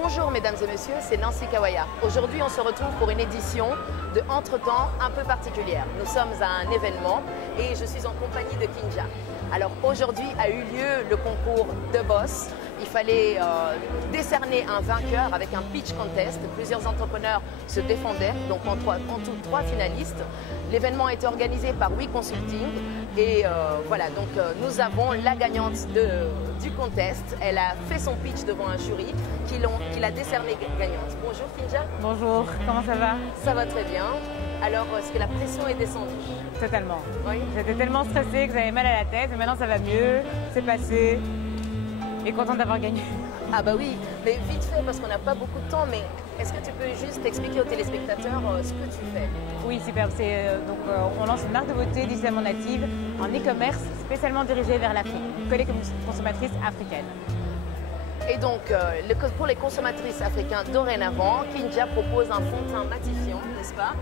Bonjour mesdames et messieurs, c'est Nancy Kawaya. Aujourd'hui on se retrouve pour une édition de Entretemps un peu particulière. Nous sommes à un événement et je suis en compagnie de Kinja. Alors aujourd'hui a eu lieu le concours de boss. Il fallait décerner un vainqueur avec un pitch contest. Plusieurs entrepreneurs se défendaient, donc en tout 3 finalistes. L'événement a été organisé par We Consulting et voilà, donc nous avons la gagnante du contest. Elle a fait son pitch devant un jury qui l'a décerné gagnante. Bonjour Kinja. Bonjour, comment ça va? Ça va très bien. Alors, est-ce que la pression est descendue? Totalement. Oui. J'étais tellement stressée que j'avais mal à la tête, mais maintenant ça va mieux, c'est passé. Et contente d'avoir gagné. Ah bah oui, mais vite fait parce qu'on n'a pas beaucoup de temps, mais est-ce que tu peux juste expliquer aux téléspectateurs ce que tu fais? Oui, super. On lance une marque de beauté digitalement native en e-commerce spécialement dirigée vers l'Afrique, que les consommatrices africaines. Et donc, pour les consommatrices africaines dorénavant, Kinja propose un fond de teint matifiant, n'est-ce pas?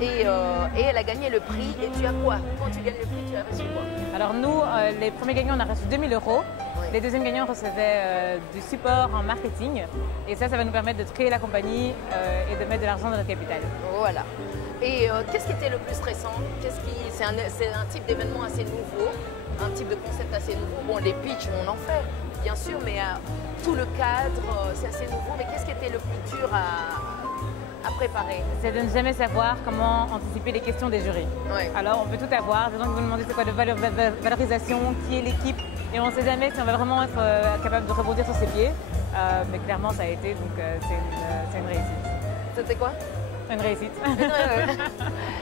Et elle a gagné le prix. Et tu as quoi? Quand tu gagnes le prix, tu as reçu quoi? Alors nous, les premiers gagnants, on a reçu 2 000 €. Oui. Les deuxièmes gagnants recevaient du support en marketing. Et ça va nous permettre de créer la compagnie et de mettre de l'argent dans notre capital. Voilà. Et qu'est-ce qui était le plus stressant? C'est un type d'événement assez nouveau, un type de concept assez nouveau. Bon, les pitchs, on en fait, bien sûr, mais tout le cadre, c'est assez nouveau. Mais qu'est-ce qui était le plus dur à préparer? C'est de ne jamais savoir comment anticiper les questions des jurys. Ouais. Alors, on peut tout avoir. Des gens qui vont demander c'est quoi de valorisation, qui est l'équipe. Et on ne sait jamais si on va vraiment être capable de rebondir sur ses pieds. Mais clairement, ça a été, donc c'est une réussite. C'était quoi? Une réussite.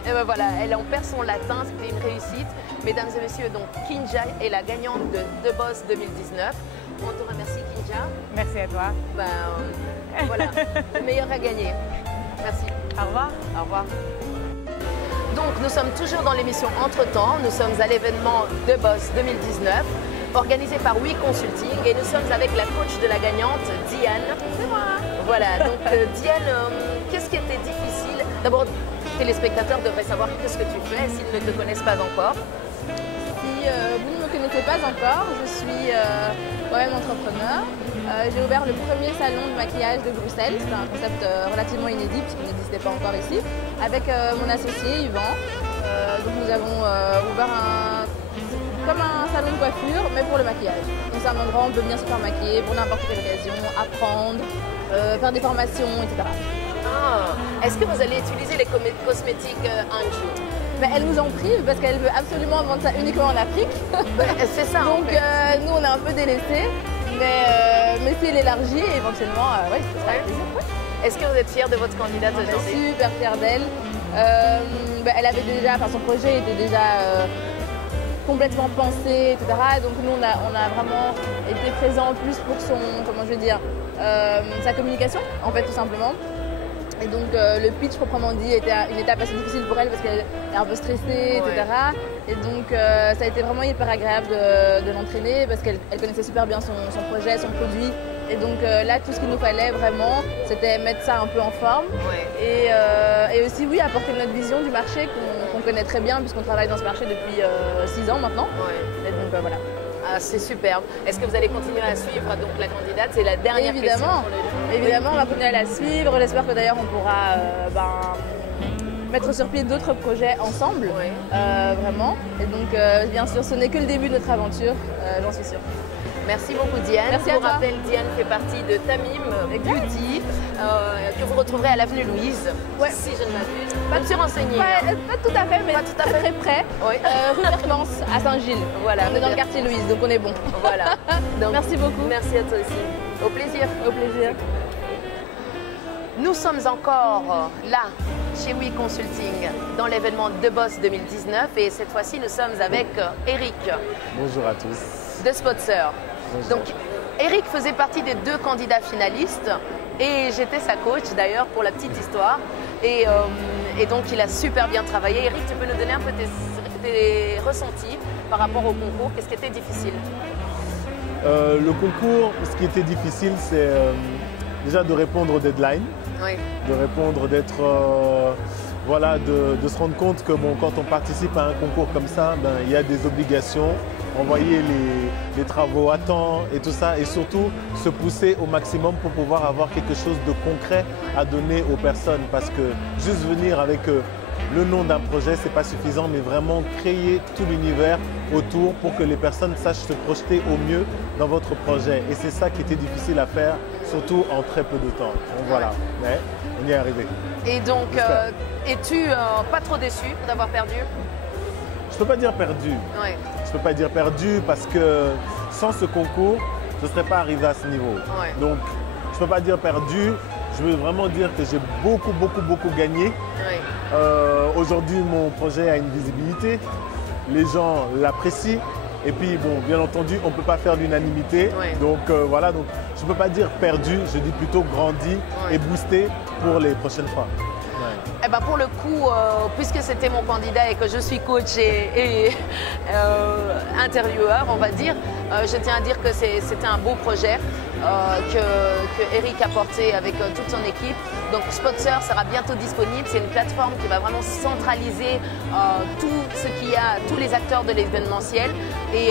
Et ben voilà, elle en perd son latin, c'était une réussite. Mesdames et messieurs, donc Kinja est la gagnante de The Boss 2019. On te remercie Kinja. Merci à toi. Ben voilà, le meilleur à gagner. Merci. Au revoir. Au revoir. Donc nous sommes toujours dans l'émission Entretemps. Nous sommes à l'événement The Boss 2019, organisé par We Consulting, et nous sommes avec la coach de la gagnante, Diane. C'est moi. Voilà, donc Diane, qu'est-ce qui était difficile? D'abord, les téléspectateurs devraient savoir qu'est-ce que tu fais s'ils ne te connaissent pas encore. Si vous ne me connaissez pas encore, je suis moi-même entrepreneur. J'ai ouvert le premier salon de maquillage de Bruxelles. C'est un concept relativement inédit puisqu'il n'existait pas encore ici. Avec mon associé Yvan. Donc nous avons ouvert comme un salon de coiffure, mais pour le maquillage. Donc c'est un endroit où on peut venir se faire maquiller pour n'importe quelle occasion, apprendre, faire des formations, etc. Ah, est-ce que vous allez utiliser les cosmétiques Anju? Ben, elle nous en prive parce qu'elle veut absolument vendre ça uniquement en Afrique. C'est ça. Donc en fait. nous on est un peu délaissés, mais si elle élargit, éventuellement, oui, ce sera avec plaisir. Ouais. Est-ce que vous êtes fiers de votre candidate On est aujourd'hui? super fiers d'elle. Elle avait déjà, son projet était déjà complètement pensé, etc. Donc nous on a vraiment été présents plus pour son, sa communication, en fait, tout simplement. Et donc le pitch proprement dit était une étape assez difficile pour elle parce qu'elle est un peu stressée, etc. Et donc ça a été vraiment hyper agréable de l'entraîner parce qu'elle connaissait super bien son projet, son produit. Et donc là, tout ce qu'il nous fallait vraiment, c'était mettre ça un peu en forme. Ouais. Et aussi, oui, apporter notre vision du marché qu'on connaît très bien puisqu'on travaille dans ce marché depuis 6 ans maintenant. Ouais. Et donc voilà. Ah, c'est superbe. Est-ce que vous allez continuer à suivre donc, la candidate? C'est la dernière question. Évidemment, on va continuer à la suivre. J'espère que d'ailleurs on pourra mettre sur pied d'autres projets ensemble, vraiment. Et donc, bien sûr, ce n'est que le début de notre aventure, j'en suis sûre. Merci beaucoup Diane. Merci à Pour toi. rappel, Diane fait partie de Tamim Beauty, que vous retrouverez à l'avenue Louise, si je ne m'abuse. Pas de renseigner. Pas tout à fait, mais très près. Oui. Rue Merclance à Saint-Gilles. Voilà. On est dans le quartier Louise, donc on est bon. Voilà. Donc, merci beaucoup. Merci à toi aussi. Au plaisir. Au plaisir. Nous sommes encore là, chez We Consulting, dans l'événement The Boss 2019. Et cette fois-ci, nous sommes avec Eric. Bonjour à tous. De Sponsor. Bonjour. Donc, Eric faisait partie des 2 candidats finalistes et j'étais sa coach d'ailleurs pour la petite histoire. Et donc, il a super bien travaillé. Eric, tu peux nous donner un peu tes ressentis par rapport au concours? Qu'est-ce qui était difficile? Le concours, ce qui était difficile, c'est déjà de répondre aux deadlines, Oui. de répondre, d'être voilà, de se rendre compte que bon, quand on participe à un concours comme ça, ben, il y a des obligations, envoyer les travaux à temps et tout ça, et surtout se pousser au maximum pour pouvoir avoir quelque chose de concret à donner aux personnes. Parce que juste venir avec le nom d'un projet, c'est pas suffisant, mais vraiment créer tout l'univers autour pour que les personnes sachent se projeter au mieux dans votre projet. Et c'est ça qui était difficile à faire, surtout en très peu de temps. Donc voilà, mais on y est arrivé. Et donc, es-tu pas trop déçu d'avoir perdu? Je peux pas dire perdu. Ouais. Je peux pas dire perdu parce que sans ce concours, je ne serais pas arrivé à ce niveau. Ouais. Donc, je peux pas dire perdu. Je veux vraiment dire que j'ai beaucoup gagné. Ouais. Aujourd'hui, mon projet a une visibilité. Les gens l'apprécient. Et puis, bon, bien entendu, on ne peut pas faire l'unanimité. Ouais. Donc, voilà. Donc, je ne peux pas dire perdu. Je dis plutôt grandi et boosté pour les prochaines fois. Eh ben pour le coup, puisque c'était mon candidat et que je suis coach et intervieweur, on va dire, je tiens à dire que c'était un beau projet que Eric a porté avec toute son équipe. Donc Sponsor sera bientôt disponible. C'est une plateforme qui va vraiment centraliser tout ce qu'il y a, tous les acteurs de l'événementiel. Et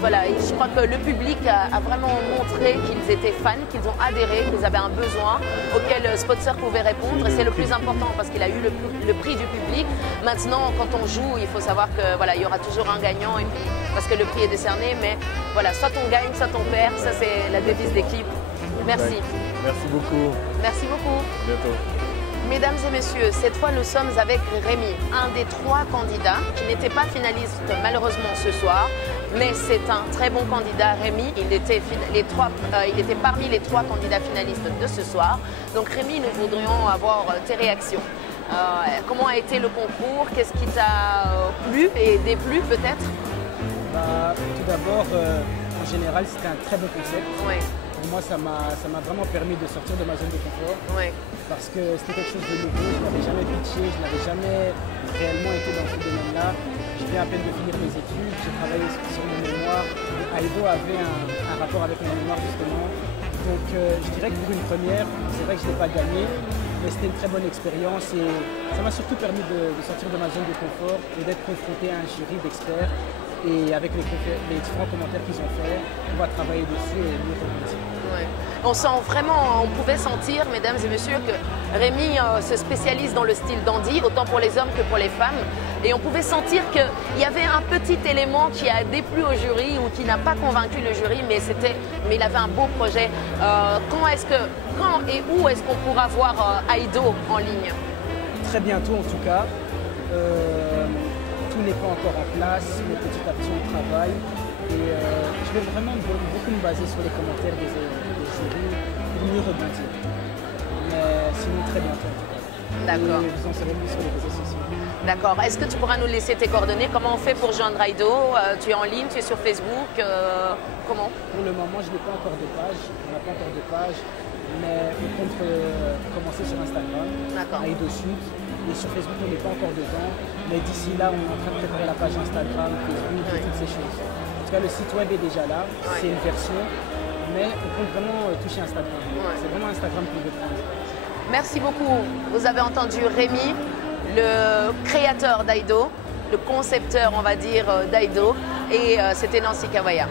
voilà, et je crois que le public a vraiment montré qu'ils étaient fans, qu'ils ont adhéré, qu'ils avaient un besoin auquel Sponsor pouvait répondre. Et c'est le plus important parce qu'il a eu le prix du public. Maintenant, quand on joue, il faut savoir que voilà, il y aura toujours un gagnant et puis, parce que le prix est décerné. Mais voilà, soit on gagne, soit on perd. Ça, c'est la devise d'équipe. Merci. Merci beaucoup. Merci beaucoup. À bientôt. Mesdames et messieurs, cette fois nous sommes avec Rémi, un des 3 candidats qui n'était pas finaliste malheureusement ce soir, mais c'est un très bon candidat. Rémi, il était parmi les 3 candidats finalistes de ce soir. Donc Rémi, nous voudrions avoir tes réactions. Comment a été le concours? Qu'est-ce qui t'a plu et déplu peut-être? Tout d'abord, en général, c'était un très bon concept. Oui. Pour moi, ça m'a vraiment permis de sortir de ma zone de confort. Oui. Parce que c'était quelque chose de nouveau, je n'avais jamais pitché, je n'avais jamais réellement été dans ce domaine-là. Je viens à peine de finir mes études, j'ai travaillé sur mon mémoire. Aido avait un rapport avec mon mémoire justement. Donc je dirais que pour une première, c'est vrai que je n'ai pas gagné, mais c'était une très bonne expérience et ça m'a surtout permis de sortir de ma zone de confort et d'être confronté à un jury d'experts. Et avec les différents commentaires qu'ils ont fait, on va travailler dessus et mieux rebondir. Ouais. On sent vraiment, on pouvait sentir, mesdames et messieurs, que Rémi se spécialise dans le style dandy, autant pour les hommes que pour les femmes. Et on pouvait sentir qu'il y avait un petit élément qui a déplu au jury ou qui n'a pas convaincu le jury, mais il avait un beau projet. Quand et où est-ce qu'on pourra voir Aido en ligne? Très bientôt en tout cas. Tout n'est pas encore en place, mais petit à petit on travaille. Et je vais vraiment beaucoup me baser sur les commentaires des jurys pour mieux rebondir. Mais sinon très bientôt en tout cas. D'accord. Et vous en saurez plus sur les réseaux sociaux. D'accord. Est-ce que tu pourras nous laisser tes coordonnées? Comment on fait pour joindre Aido? Tu es en ligne, tu es sur Facebook? Comment? Pour le moment, je n'ai pas encore de page. On n'a pas encore de page. Mais on compte commencer sur Instagram, Aido Sud. Et sur Facebook, on n'est pas encore dedans. Mais d'ici là, on est en train de préparer la page Instagram, Facebook et toutes ces choses. En tout cas, le site web est déjà là. C'est une version. Mais on compte vraiment toucher Instagram. C'est vraiment Instagram qu'on veut prendre. Merci beaucoup. Vous avez entendu Rémi, le créateur d'Aido, le concepteur, on va dire, d'Aido. Et c'était Nancy Kawaya.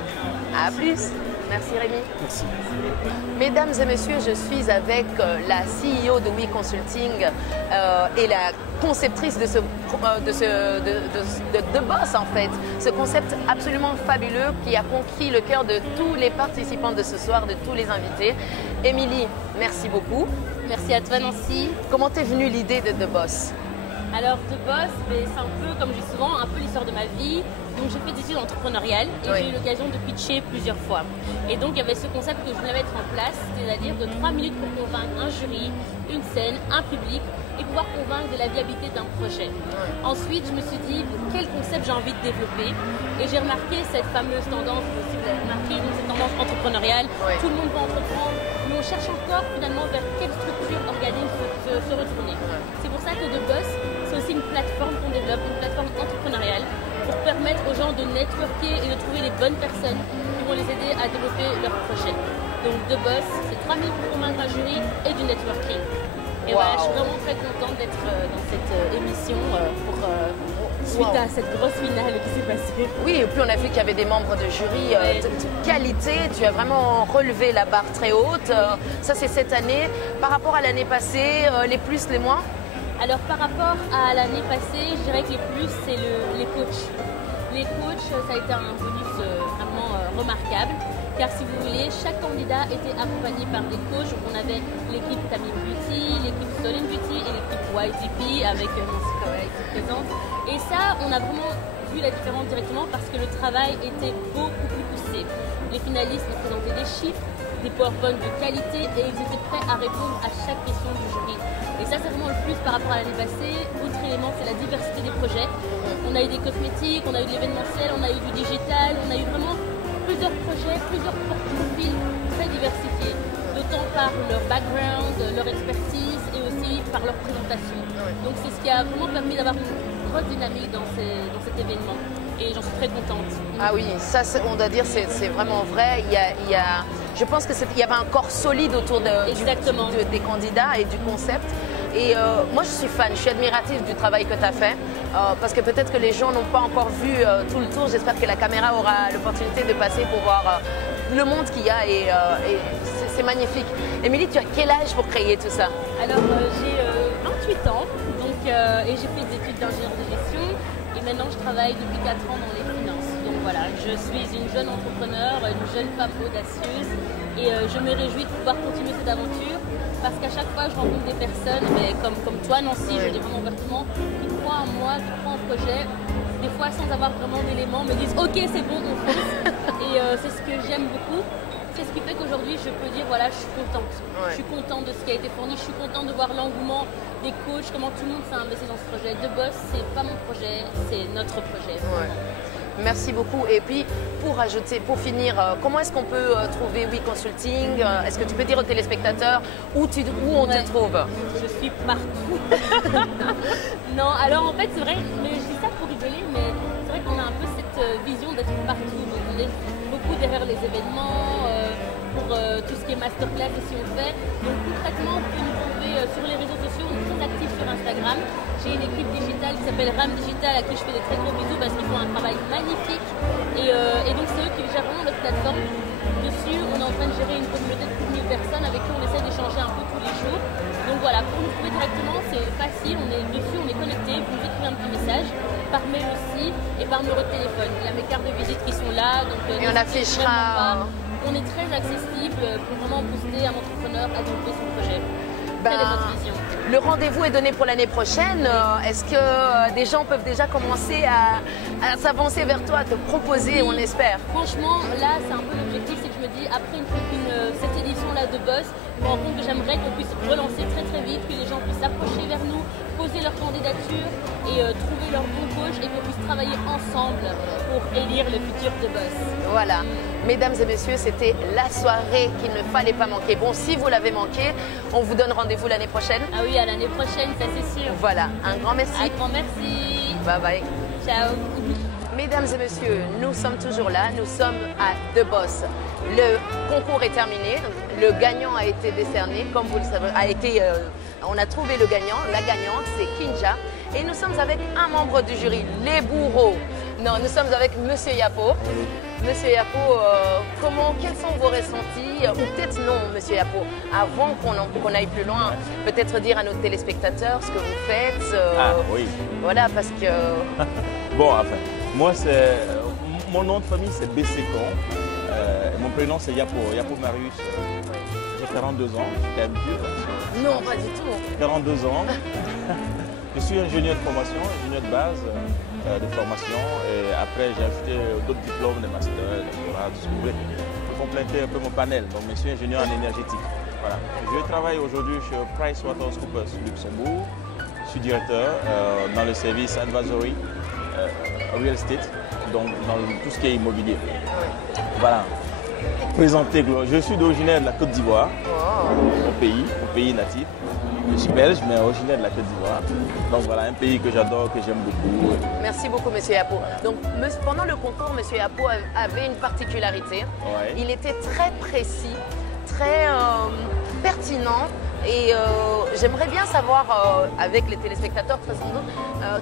À plus. Merci Rémi. Merci. Mesdames et messieurs, je suis avec la CEO de We Consulting et la conceptrice de The Boss en fait. Ce concept absolument fabuleux qui a conquis le cœur de tous les participants de ce soir, de tous les invités. Émilie, merci beaucoup. Merci à toi Nancy. Comment t'es venue l'idée de The Boss? Alors The Boss, c'est un peu, comme je dis souvent, un peu l'histoire de ma vie. Donc j'ai fait des études entrepreneuriales et j'ai eu l'occasion de pitcher plusieurs fois. Et donc il y avait ce concept que je voulais mettre en place, c'est-à-dire de 3 minutes pour convaincre un jury, une scène, un public et pouvoir convaincre de la viabilité d'un projet. Ensuite, je me suis dit quel concept j'ai envie de développer et j'ai remarqué cette fameuse tendance, si vous l'avez remarqué, donc cette tendance entrepreneuriale. Tout le monde veut entreprendre, mais on cherche encore finalement vers quelle structure organique se retourner. C'est pour ça que The Boss, c'est aussi une plateforme qu'on développe, une plateforme entrepreneuriale pour permettre aux gens de networker et de trouver les bonnes personnes qui vont les aider à développer leur projet. Donc The Boss, c'est 3 minutes pour convaincre un jury et du networking. Et voilà, je suis vraiment très contente d'être dans cette émission suite à cette grosse finale qui s'est passée. Oui, et puis on a vu qu'il y avait des membres de jury de qualité. Tu as vraiment relevé la barre très haute. Ça, c'est cette année. Par rapport à l'année passée, les plus, les moins? Alors, par rapport à l'année passée, je dirais que les plus, c'est les coachs. Les coachs, ça a été un bonus vraiment remarquable. Car si vous voulez, chaque candidat était accompagné par des coachs. On avait l'équipe Tamim Beauty, l'équipe Solin Beauty et l'équipe YTP avec Nancy Kawaya qui est présente. Et ça, on a vraiment vu la différence directement parce que le travail était beaucoup plus poussé. Les finalistes ont présenté des chiffres, des PowerPoint de qualité et ils étaient prêts à répondre à chaque question du jury. Et ça, c'est vraiment le plus par rapport à l'année passée. Autre élément, c'est la diversité des projets. On a eu des cosmétiques, on a eu de l'événementiel, on a eu du digital, on a eu vraiment plusieurs projets, plusieurs profils très diversifiés, d'autant par leur background, leur expertise et aussi par leur présentation. Donc c'est ce qui a vraiment permis d'avoir une grosse dynamique dans cet événement et j'en suis très contente. Ah oui, ça on doit dire c'est vraiment vrai. Je pense qu'il y avait un corps solide autour des candidats et du concept. Et moi je suis fan, je suis admirative du travail que tu as fait parce que peut-être que les gens n'ont pas encore vu tout le tour. J'espère que la caméra aura l'opportunité de passer pour voir le monde qu'il y a et c'est magnifique. Émilie, tu as quel âge pour créer tout ça? Alors j'ai 28 ans donc, et j'ai fait des études d'ingénieur de gestion et maintenant je travaille depuis 4 ans dans les finances. Donc voilà, je suis une jeune entrepreneur, une jeune femme audacieuse et je me réjouis de pouvoir continuer cette aventure. Parce qu'à chaque fois, je rencontre des personnes, mais comme toi, Nancy, je dis vraiment ouvertement, qui croient en moi, qui croient en projet, des fois sans avoir vraiment d'éléments, me disent « Ok, c'est bon, on fonce ». Et c'est ce que j'aime beaucoup. C'est ce qui fait qu'aujourd'hui, je peux dire, voilà, je suis contente. Ouais. Je suis contente de ce qui a été fourni, je suis contente de voir l'engouement des coachs, comment tout le monde s'est investi dans ce projet. The Boss, c'est pas mon projet, c'est notre projet. Ouais. Merci beaucoup. Et puis, pour finir, comment est-ce qu'on peut trouver We Consulting? Est-ce que tu peux dire aux téléspectateurs où on te trouve? Je suis partout. Non, alors en fait, c'est vrai, mais je dis ça pour rigoler, mais c'est vrai qu'on a un peu cette vision d'être partout. Donc, on est beaucoup derrière les événements, pour tout ce qui est masterclass aussi on fait. Donc concrètement, vous pouvez nous trouver sur les réseaux sociaux, on est très actifs sur Instagram. J'ai une équipe digitale qui s'appelle RAM Digital à qui je fais des très gros bisous parce qu'ils font un travail magnifique. Et donc c'est eux qui gèrent vraiment notre plateforme. Dessus, on est en train de gérer une communauté de plus de 1000 personnes avec qui on essaie d'échanger un peu tous les jours. Donc voilà, pour nous trouver directement, c'est facile, on est dessus, on est connecté, vous nous écrivez un petit message, par mail aussi et par numéro de téléphone. Il y a mes cartes de visite qui sont là. Donc, et on affichera. On est très accessible pour vraiment booster un entrepreneur à développer son projet. Le rendez-vous est donné pour l'année prochaine. Est-ce que des gens peuvent déjà commencer à s'avancer vers toi, à te proposer, on espère? Franchement, là, c'est un peu l'objectif, c'est que je me dis, après cette édition-là de Boss, je me rends compte que j'aimerais qu'on puisse relancer très très vite, que les gens puissent s'approcher vers nous, poser leur candidature et trouver leur bon coach et qu'on puisse travailler ensemble pour élire le futur de Boss. Voilà. Mesdames et messieurs, c'était la soirée qu'il ne fallait pas manquer. Bon, si vous l'avez manqué, on vous donne rendez-vous l'année prochaine. Ah oui, à l'année prochaine, ça c'est sûr. Voilà, un grand merci. Un grand merci. Bye bye. Ciao. Mesdames et messieurs, nous sommes toujours là, nous sommes à The Boss. Le concours est terminé, le gagnant a été décerné, comme vous le savez, on a trouvé le gagnant, la gagnante c'est Kinja. Et nous sommes avec un membre du jury, les bourreaux. Non, nous sommes avec Monsieur Yapo. Monsieur Yapo, quels sont vos ressentis? Ou peut-être non, Monsieur Yapo, avant qu'on aille plus loin, peut-être dire à nos téléspectateurs ce que vous faites. Ah oui. Voilà, parce que... Bon, enfin, moi, mon nom de famille, c'est Bessécon. Mon prénom, c'est Yapo, Yapo Marius. J'ai 42 ans, je suis quand même vieux. Non, pas du tout. 42 ans. Je suis ingénieur de formation, ingénieur de base de formation. Et après, j'ai ajouté d'autres diplômes, des masters, des doctorats, tout ce que vous voulez, pour compléter un peu mon panel. Donc, je suis ingénieur en énergétique. Voilà. Je travaille aujourd'hui chez PricewaterhouseCoopers Luxembourg. Je suis directeur dans le service advisory real estate, donc dans tout ce qui est immobilier. Voilà. Présenté, je suis originaire de la Côte d'Ivoire, mon pays natif. Je suis belge, mais originaire de la Côte d'Ivoire. Donc voilà, un pays que j'adore, que j'aime beaucoup. Merci beaucoup, Monsieur Yapo. Donc, pendant le concours, Monsieur Yapo avait une particularité. Ouais. Il était très précis, très pertinent Et j'aimerais bien savoir, avec les téléspectateurs très sans doute,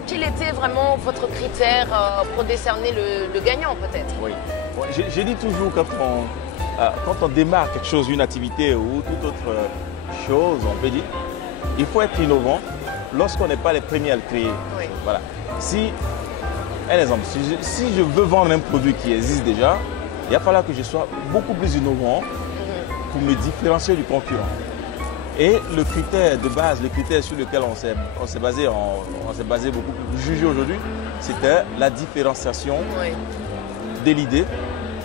quel était vraiment votre critère pour décerner le gagnant peut-être? Oui. Bon, je dis toujours quand on démarre quelque chose, une activité ou toute autre chose, on peut dire, il faut être innovant lorsqu'on n'est pas les premiers à le créer. Oui. Voilà. Un exemple, si je veux vendre un produit qui existe déjà, il va falloir que je sois beaucoup plus innovant pour me différencier du concurrent. Et le critère de base, le critère sur lequel on s'est basé beaucoup pour juger aujourd'hui, c'était la différenciation de l'idée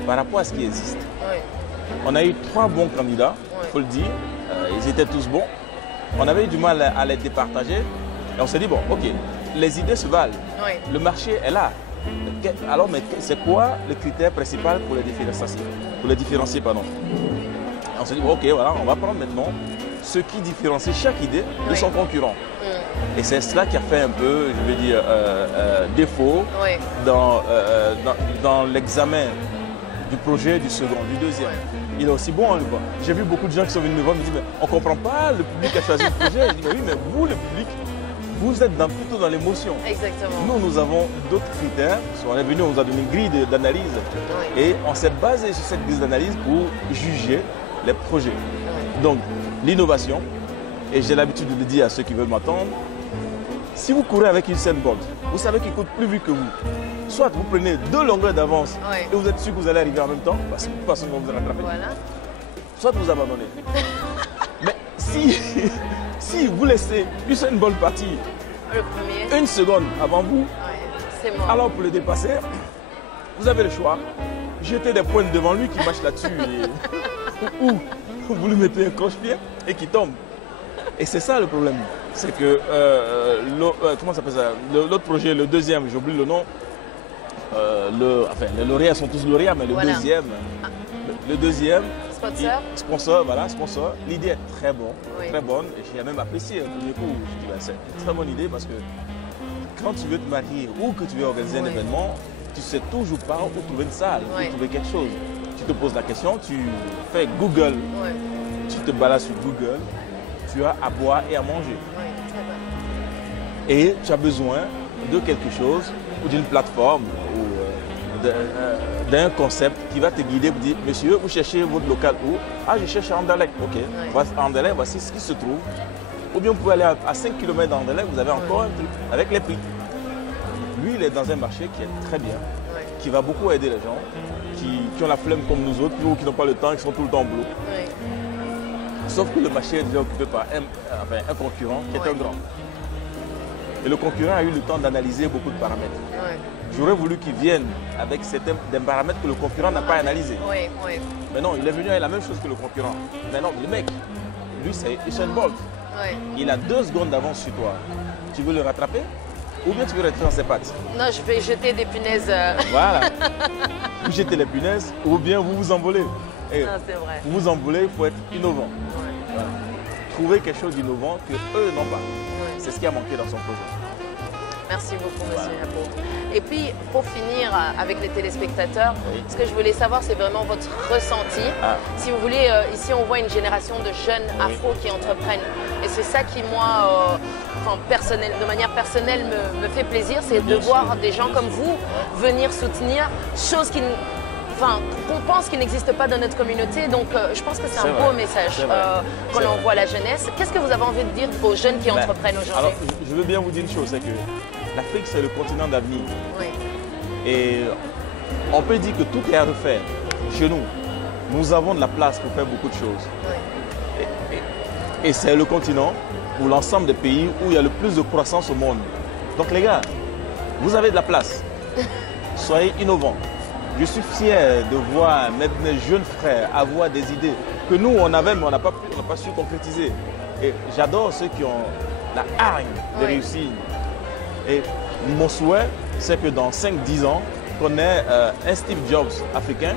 par rapport à ce qui existe. Oui. On a eu 3 bons candidats, il faut le dire, ils étaient tous bons. On avait eu du mal à les départager et on s'est dit, bon, ok, les idées se valent, le marché est là. Alors, mais c'est quoi le critère principal pour les différencier, pardon. On s'est dit, bon, ok, voilà, on va prendre maintenant ce qui différencie chaque idée de son concurrent. Et c'est cela qui a fait un peu, je veux dire, défaut dans l'examen du projet, du second, du deuxième. Il est aussi bon, hein, j'ai vu beaucoup de gens qui sont venus me voir et me disent, mais on ne comprend pas, le public a choisi le projet. Je dis, mais oui, mais vous, le public, vous êtes plutôt dans l'émotion. Exactement. Nous avons d'autres critères. On est venu, on nous a donné une grille d'analyse. Et on s'est basé sur cette grille d'analyse pour juger les projets. Donc, l'innovation, et j'ai l'habitude de le dire à ceux qui veulent m'entendre, si vous courez avec une sandbox, vous savez qu'il court plus vite que vous. Soit vous prenez 2 longueurs d'avance et vous êtes sûr que vous allez arriver en même temps, parce que personne ne va vous rattraper. Voilà. Soit vous abandonnez. Mais si vous laissez Usain Bolt partir le premier, 1 seconde avant vous, c'est mort. Alors pour le dépasser, vous avez le choix. Jetez des points devant lui qui marche là-dessus ou vous lui mettez un croche-pied et qui tombe. Et c'est ça le problème. C'est que, comment ça s'appelle ça? L'autre projet, le deuxième, j'oublie le nom. Les lauréats sont tous lauréats, mais le deuxième, sponsor, voilà, sponsor. L'idée est très bonne, et j'ai même apprécié au premier coup. Je dis, c'est une très bonne idée parce que quand tu veux te marier ou que tu veux organiser un événement, tu ne sais toujours pas où trouver une salle, où trouver quelque chose. Tu te poses la question, tu fais Google, tu te balades sur Google, tu as à boire et à manger. Et tu as besoin de quelque chose, ou d'une plateforme, ou d'un concept qui va te guider pour dire, monsieur, vous cherchez votre local où? Ah, je cherche à Anderlecht. Ok, à Anderlecht, voici ce qui se trouve. Ou bien vous pouvez aller à 5 km d'Anderlecht, vous avez encore un truc avec les prix. Lui, il est dans un marché qui est très bien, qui va beaucoup aider les gens, qui ont la flemme comme nous autres, nous qui n'ont pas le temps, qui sont tout le temps au boulot. Sauf que le marché est déjà occupé par un concurrent qui est un grand. Et le concurrent a eu le temps d'analyser beaucoup de paramètres. J'aurais voulu qu'il vienne avec des paramètres que le concurrent n'a pas analysés. Mais non, il est venu avec la même chose que le concurrent. Mais non, le mec, lui, c'est Usain Bolt. Il a 2 secondes d'avance sur toi. Tu veux le rattraper ou bien tu veux rester dans ses pattes? Non, je vais jeter des punaises. Voilà. Vous jetez les punaises ou bien vous vous envolez. Et non, c'est vrai. Pour vous envoler, il faut être innovant. Voilà. Trouver quelque chose d'innovant que eux n'ont pas. C'est ce qui a manqué dans son projet. Merci beaucoup, monsieur Apôtre. Et puis, pour finir avec les téléspectateurs, ce que je voulais savoir, c'est vraiment votre ressenti. Si vous voulez, ici, on voit une génération de jeunes afro qui entreprennent. Et c'est ça qui, moi, de manière personnelle, me fait plaisir, c'est de voir des gens comme vous venir soutenir, chose qu'on pense qu'il n'existe pas dans notre communauté. Donc, je pense que c'est un beau message qu'on envoie à la jeunesse. Qu'est-ce que vous avez envie de dire aux jeunes qui entreprennent aujourd'hui? Alors, je veux bien vous dire une chose, c'est que l'Afrique, c'est le continent d'avenir. Et on peut dire que tout est à refaire. Chez nous, nous avons de la place pour faire beaucoup de choses. Et c'est le continent ou l'ensemble des pays où il y a le plus de croissance au monde. Donc les gars, vous avez de la place. Soyez innovants. Je suis fier de voir mes jeunes frères avoir des idées que nous, on avait, mais on n'a pas su concrétiser. Et j'adore ceux qui ont la hargne de réussir. Et mon souhait, c'est que dans 5-10 ans, qu'on ait un Steve Jobs africain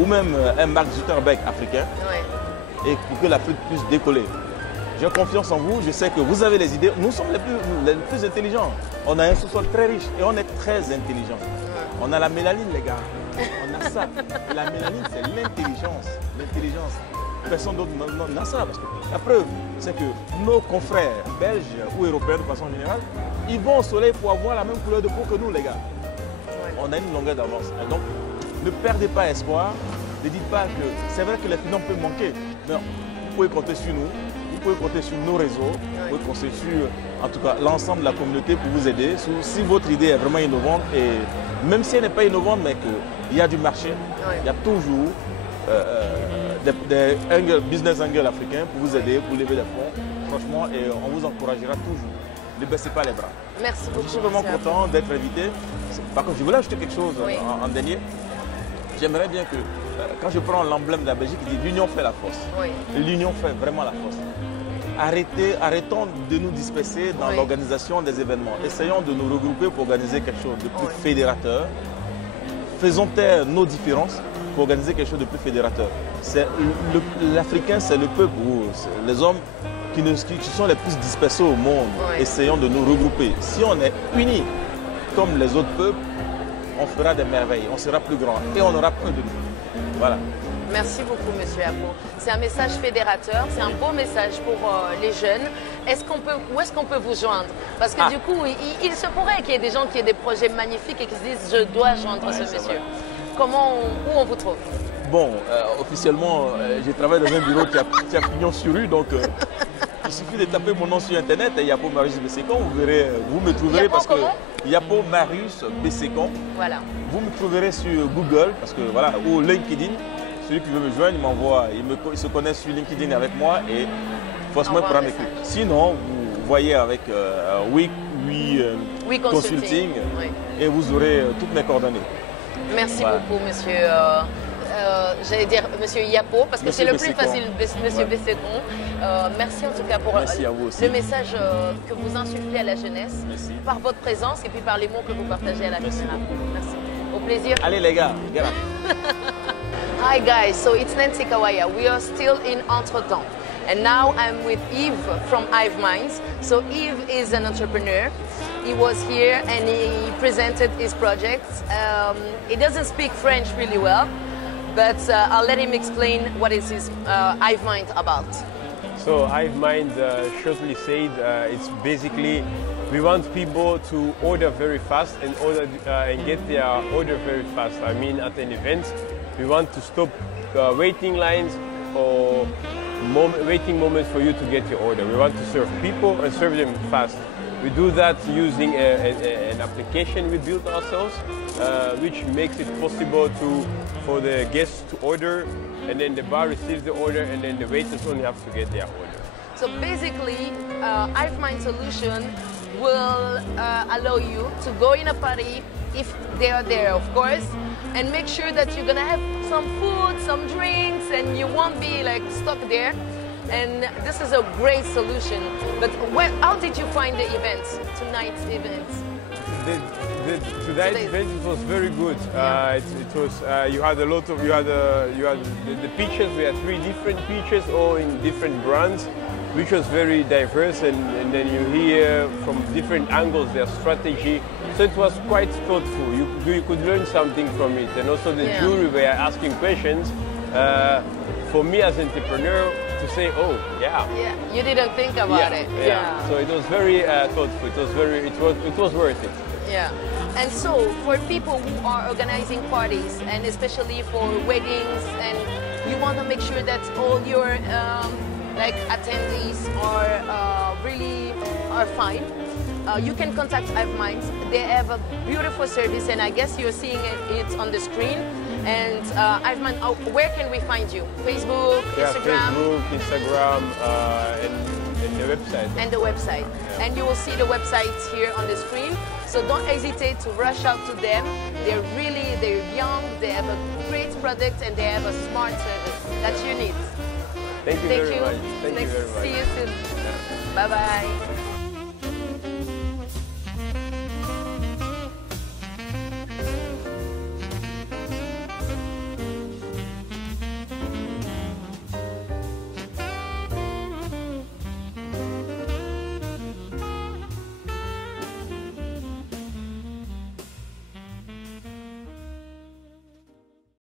ou même un Mark Zuckerberg africain et pour que l'Afrique puisse décoller. J'ai confiance en vous, je sais que vous avez les idées. Nous sommes les plus intelligents. On a un sous-sol très riche et on est très intelligents. On a la mélanine, les gars. On a ça. Et la mélanine, c'est l'intelligence. L'intelligence. personne d'autre n'a ça. Parce que la preuve, c'est que nos confrères belges ou européens de façon générale, ils vont au soleil pour avoir la même couleur de peau que nous, les gars. Ouais. On a une longueur d'avance. Donc, ne perdez pas espoir. Ne dites pas que c'est vrai que les finances peuvent manquer. Mais vous pouvez compter sur nous. Vous pouvez compter sur nos réseaux. Vous pouvez compter sur, en tout cas, l'ensemble de la communauté pour vous aider. Si votre idée est vraiment innovante, et même si elle n'est pas innovante, mais qu'il y a du marché, il y a toujours des business angels africains pour vous aider, pour lever des fonds. Franchement, et on vous encouragera toujours. Ne baissez pas les bras. Merci beaucoup. Je suis vraiment content d'être invité. Par contre, je voulais ajouter quelque chose en dernier. J'aimerais bien que, quand je prends l'emblème de la Belgique, il dit l'union fait la force. L'union fait vraiment la force. Arrêtons de nous disperser dans l'organisation des événements. Essayons de nous regrouper pour organiser quelque chose de plus fédérateur. Faisons taire nos différences pour organiser quelque chose de plus fédérateur. L'Africain, c'est le peuple, les hommes qui sont les plus dispersés au monde. Essayons de nous regrouper. Si on est unis comme les autres peuples, on fera des merveilles, on sera plus grand et on aura peu de nous. Voilà. Merci beaucoup, Monsieur Yapo. C'est un message fédérateur, c'est un beau message pour les jeunes. Où est-ce qu'on peut vous joindre? Parce que du coup, il se pourrait qu'il y ait des gens qui aient des projets magnifiques et qui se disent « je dois joindre ce monsieur ». Où on vous trouve? Bon, officiellement, j'ai travaillé dans un bureau qui a pignon sur rue, donc il suffit de taper mon nom sur Internet, Yapo Marius Bessécon, vous me trouverez parce que Yapo Marius Bessécon. Voilà. Vous me trouverez sur Google, parce que voilà, ou LinkedIn. Celui qui veut me joindre, il m'envoie, il se connaît sur LinkedIn avec moi et forcément il pourra m'écrire. Sinon, vous voyez avec We Consulting et vous aurez toutes mes coordonnées. Merci beaucoup, monsieur. J'allais dire monsieur Yapo, parce que c'est le plus facile, monsieur Bessécon. Merci en tout cas pour le message que vous insufflez à la jeunesse, par votre présence et puis par les mots que vous partagez à la caméra. Merci. Au plaisir. Allez les gars, get up. Hi guys, so it's Nancy Kawaya. We are still in Entretemps. And now I'm with Yves from Hive Minds. So Yves is an entrepreneur. He was here and he presented his projects. He doesn't speak French really well, but I'll let him explain what is his Hive Mind about. So Hive Mind, shortly said, it's basically we want people to order very fast and get their order very fast. I mean, at an event, we want to stop waiting lines or waiting moments for you to get your order. We want to serve people and serve them fast. We do that using an application we built ourselves, which makes it possible for the guests to order, and then the bar receives the order, and then the waiters only have to get their order. So basically, Hive Mind solution will allow you to go in a party, if they are there, of course, and make sure that you're gonna have some food, some drinks, and you won't be like stuck there. And this is a great solution. But how did you find the events, tonight's events? Tonight's event was very good. It was you had a lot of the pitches. We had 3 different pitches, all in different brands, which was very diverse. And then you hear from different angles their strategy. So it was quite thoughtful. You could learn something from it. And also the jury were asking questions. For me as an entrepreneur, to say, oh, you didn't think about it. So it was very thoughtful. It was worth it. Yeah. And so for people who are organizing parties, and especially for weddings, and you want to make sure that all your attendees are fine, you can contact Hive Minds. They have a beautiful service, and I guess you're seeing it on the screen. And Hive Minds, where can we find you? Facebook, Instagram? Facebook, Instagram, and the website. And the website. Yeah. And you will see the website here on the screen. So don't hesitate to rush out to them. They're young, they have a great product, and they have a smart service that you need. Thank you very much. Thank you very much. See you soon. Bye-bye.